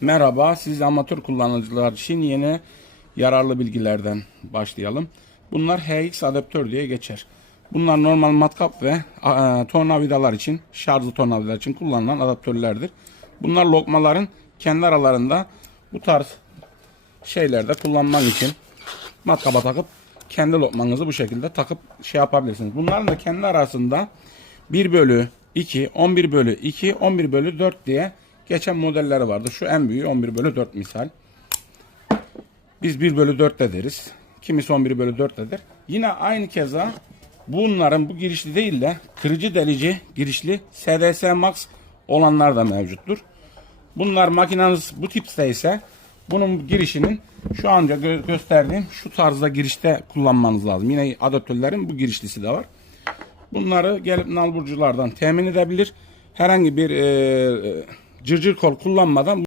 Merhaba, siz amatör kullanıcılar için yeni yararlı bilgilerden başlayalım. Bunlar HX adaptör diye geçer. Bunlar normal matkap ve e, tornavidalar için, şarjlı tornavidalar için kullanılan adaptörlerdir. Bunlar lokmaların kendi aralarında bu tarz şeylerde kullanmak için matkaba takıp kendi lokmanızı bu şekilde takıp şey yapabilirsiniz. Bunların da kendi arasında 1 bölü 2, 11 bölü 2, 11 bölü 4 diye geçen modelleri vardı. Şu en büyüğü 11 bölü 4 misal. Biz 1 bölü 4 de deriz. Kimisi 11 bölü 4 de der. Yine aynı keza bunların bu girişli değil de kırıcı delici girişli SDS Max olanlar da mevcuttur. Bunlar makineniz bu tipte ise bunun girişinin şu anca gö- gösterdiğim şu tarzda girişte kullanmanız lazım. Yine adaptörlerin bu girişlisi de var. Bunları gelip nalburculardan temin edebilir. Herhangi bir e, cırcır kol kullanmadan